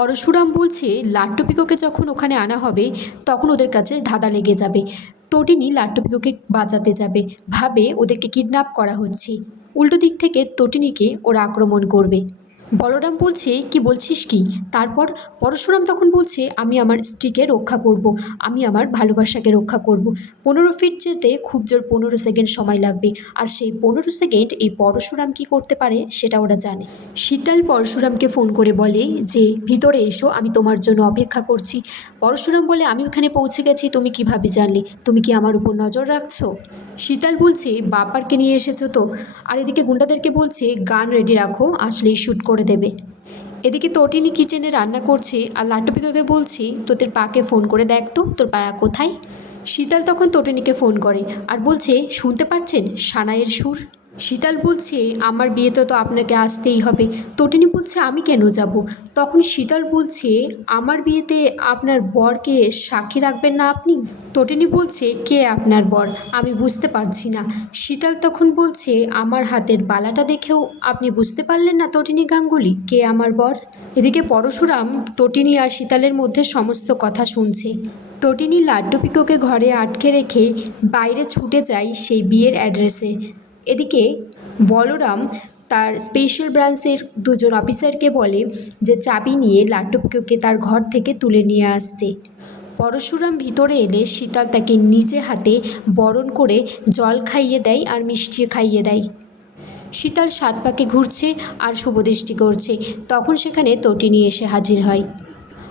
পরশুরাম বলছে লাট্টুপিকোকে যখন ওখানে আনা হবে, তখন ওদের কাছে ধাঁধা লেগে যাবে। তটিনি লাট্টুপিকোকে বাঁচাতে যাবে। ভাবে ওদেরকে কিডন্যাপ করা হচ্ছে। উল্টো দিক থেকে তটিনিকে ওরা আক্রমণ করবে। বলরাম বলছে, কি বলছিস কি? তারপর পরশুরাম তখন বলছে, আমি আমার স্ত্রীকে রক্ষা করব। আমি আমার ভালোবাসাকে রক্ষা করব। পনেরো ফিট যেতে খুব জোর পনেরো সেকেন্ড সময় লাগবে। আর সেই পনেরো সেকেন্ড এই পরশুরাম কি করতে পারে, সেটা ওরা জানে। শীতল পরশুরামকে ফোন করে বলে যে, ভিতরে এসো, আমি তোমার জন্য অপেক্ষা করছি। পরশুরাম বলে, আমি ওখানে পৌঁছে গেছি, তুমি কীভাবে জানলে? তুমি কি আমার উপর নজর রাখছো? শীতল বলছে বাপারকে নিয়ে এসেছ তো? আর এদিকে গুন্ডাদেরকে বলছে, গান রেডি রাখো, আসলেই শ্যুট করে দেবে। এদিকে তটিনি কিচেনে রান্না করছে আর লাটুপিকাকে বলছি, তোদের পাকে ফোন করে দেখ তো, তোর পাড়া কোথায়? শীতল তখন তটিনিকে ফোন করে আর বলছে, শুনতে পাচ্ছেন? সানাইয়ের সুর। শীতল বলছে, আমার বিয়েতে তো আপনাকে আসতেই হবে। তটিনী বলছে, আমি কেন যাব? তখন শীতল বলছে, আমার বিয়েতে আপনার বরকে সাক্ষী রাখবেন না আপনি? তটিনী বলছে, কে আপনার বর? আমি বুঝতে পারছি না। শীতল তখন বলছে, আমার হাতের বালাটা দেখেও আপনি বুঝতে পারলেন না তটিনী গাঙ্গুলি, কে আমার বর? এদিকে পরশুরাম, তটিনী আর শীতলের মধ্যে সমস্ত কথা শুনছে। তটিনী লাড্ডুপিকোকে ঘরে আটকে রেখে বাইরে ছুটে যায় সেই বিয়ের অ্যাড্রেসে। এদিকে বলরাম তার স্পেশাল ব্রাঞ্চের দুজন অফিসারকে বলে যে চাবি নিয়ে লাট্টুপিকোকে তার ঘর থেকে তুলে নিয়ে আসতে। পরশুরাম ভিতরে এলে শীতল তাকে নিজে হাতে বরণ করে জল খাইয়ে দেয় আর মিষ্টি খাইয়ে দেয়। শীতল সাত পাকে ঘুরছে আর শুভদৃষ্টি করছে। তখন সেখানে তটিনী এসে হাজির হয়।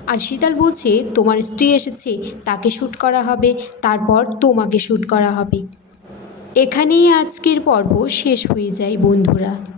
আর শীতল বলছে, তোমার স্ত্রী এসেছে, তাকে শ্যুট করা হবে, তারপর তোমাকে শ্যুট করা হবে। এখানেই আজকের পর্ব শেষ হয়ে যায় বন্ধুরা।